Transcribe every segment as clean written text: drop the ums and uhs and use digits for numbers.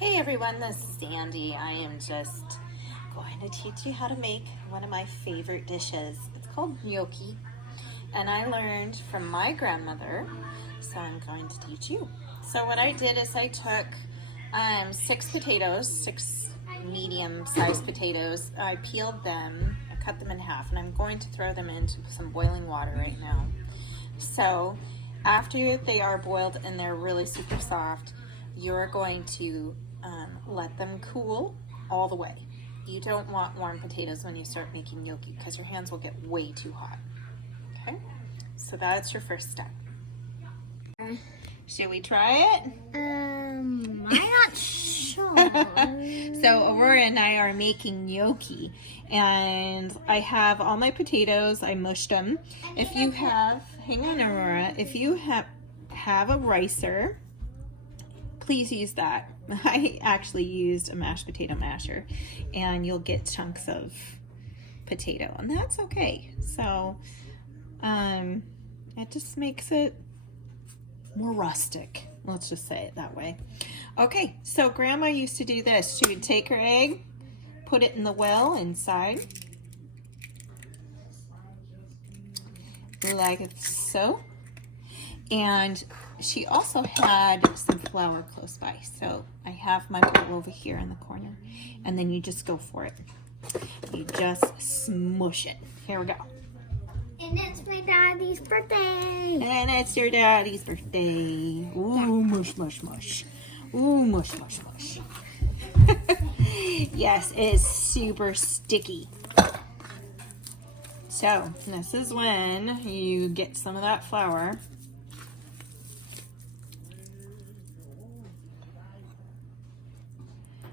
Hey everyone, this is Sandy. I am just going to teach you how to make one of my favorite dishes. It's called gnocchi, and I learned from my grandmother, so I'm going to teach you. So what I did is I took 6 medium-sized potatoes. I peeled them, I cut them in half, and I'm going to throw them into some boiling water right now. So after they are boiled and they're really super soft, you're going to let them cool all the way. You don't want warm potatoes when you start making gnocchi because your hands will get way too hot. Okay, so that's your first step. Should we try it? I'm not sure. So Aurora and I are making gnocchi, and I have all my potatoes. I mushed them. If you have, hang on, Aurora. If you have a ricer, please use that. I actually used a mashed potato masher, and you'll get chunks of potato, and that's okay. So it just makes it more rustic. Let's just say it that way. Okay, so Grandma used to do this. She would take her egg, put it in the well inside, like so. And she also had some flour close by. So I have my bowl over here in the corner. And then you just go for it. You just smush it. Here we go. And it's my daddy's birthday. And it's your daddy's birthday. Ooh, mush, mush, mush. Ooh, mush, mush, mush. Yes, it is super sticky. So this is when you get some of that flour.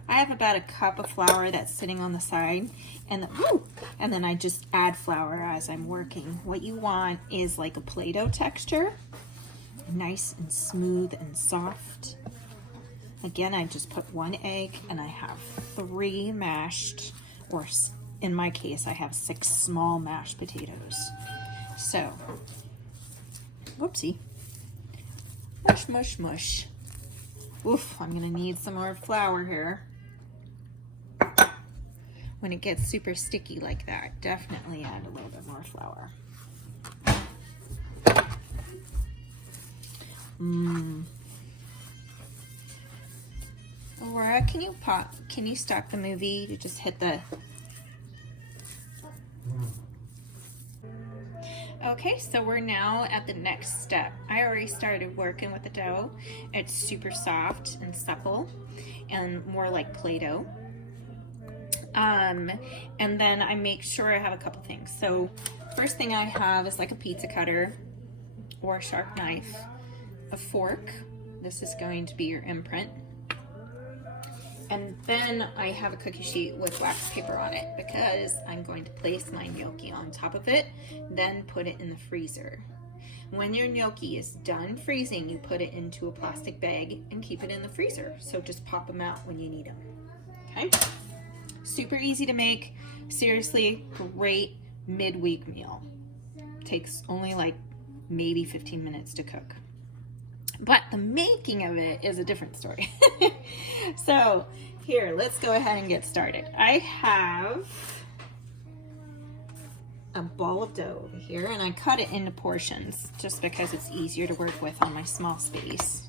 I have about a cup of flour that's sitting on the side, and then I just add flour as I'm working. What you want is like a Play-Doh texture, nice and smooth and soft. Again, I just put 1 egg, and I have 3 mashed, or in my case, I have 6 small mashed potatoes. So, whoopsie, mush, mush, mush. Oof, I'm gonna need some more flour here. When it gets super sticky like that, definitely add a little bit more flour. Aurora, can you stop the movie? You just hit the... Okay, so we're now at the next step. I already started working with the dough. It's super soft and supple and more like Play-Doh. And then I make sure I have a couple things. So first thing I have is like a pizza cutter or a sharp knife, a fork. This is going to be your imprint. And then I have a cookie sheet with wax paper on it because I'm going to place my gnocchi on top of it, then put it in the freezer. When your gnocchi is done freezing, you put it into a plastic bag and keep it in the freezer. So just pop them out when you need them, okay? Super easy to make. Seriously, great midweek meal. Takes only like maybe 15 minutes to cook. But the making of it is a different story. So here, let's go ahead and get started. I have a ball of dough over here, and I cut it into portions just because it's easier to work with on my small space.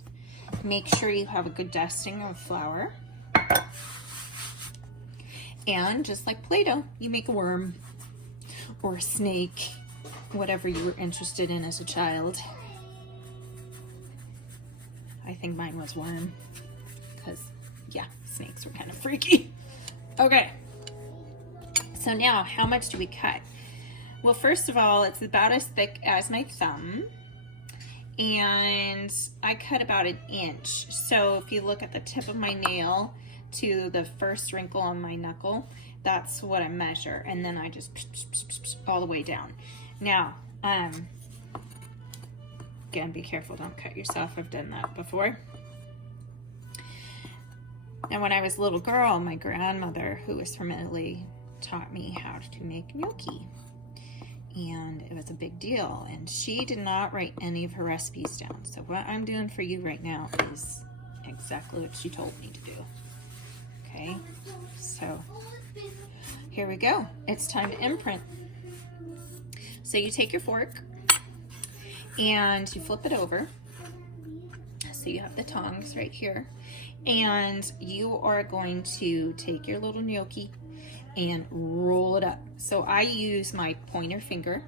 Make sure you have a good dusting of flour. And just like Play-Doh, you make a worm or a snake, whatever you were interested in as a child. I think mine was worm because, yeah, snakes were kind of freaky. Okay, so now how much do we cut? Well, first of all, it's about as thick as my thumb, and I cut about 1 inch. So if you look at the tip of my nail to the first wrinkle on my knuckle, that's what I measure, and then I just all the way down. Now, again, be careful, don't cut yourself. I've done that before. Now, when I was a little girl, my grandmother, who was from Italy, taught me how to make gnocchi. And it was a big deal. And she did not write any of her recipes down. So what I'm doing for you right now is exactly what she told me to do. Okay, so here we go. It's time to imprint. So you take your fork and you flip it over. So you have the tongs right here. And you are going to take your little gnocchi and roll it up. So I use my pointer finger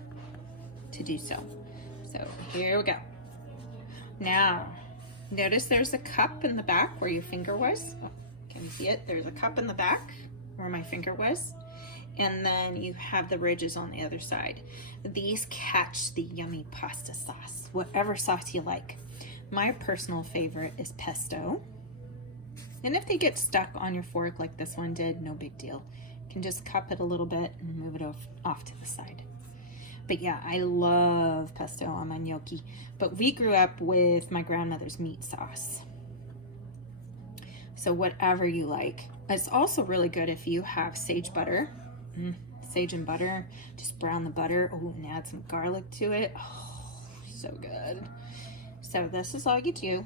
to do so. So here we go. Now, notice there's a cup in the back where your finger was. Oh, can you see it? There's a cup in the back where my finger was. And then you have the ridges on the other side. These catch the yummy pasta sauce, whatever sauce you like. My personal favorite is pesto. And if they get stuck on your fork like this one did, no big deal. You can just cup it a little bit and move it off to the side. But yeah, I love pesto on my gnocchi. But we grew up with my grandmother's meat sauce. So whatever you like. It's also really good if you have sage butter. Sage and butter. Just brown the butter. Oh, and add some garlic to it. Oh, so good. So this is all you do.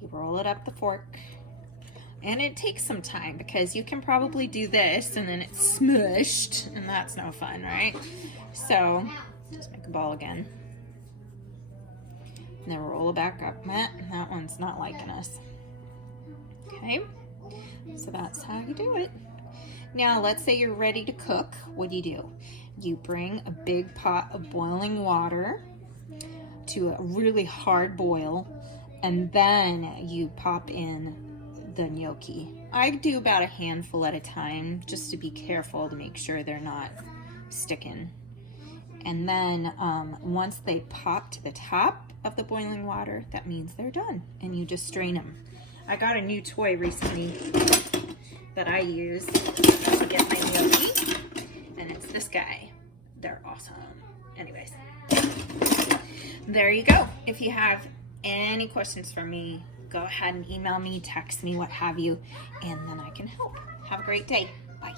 You roll it up the fork. And it takes some time because you can probably do this and then it's smushed. And that's no fun, right? So just make a ball again. And then roll it back up. That one's not liking us. Okay. So that's how you do it. Now, let's say you're ready to cook. What do? You bring a big pot of boiling water to a really hard boil, and then you pop in the gnocchi. I do about a handful at a time just to be careful to make sure they're not sticking. And then once they pop to the top of the boiling water, that means they're done, and you just strain them. I got a new toy recently that I use to get my gnocchi, and it's this guy. They're awesome. Anyways, there you go. If you have any questions for me, go ahead and email me, text me, what have you, and then I can help. Have a great day. Bye.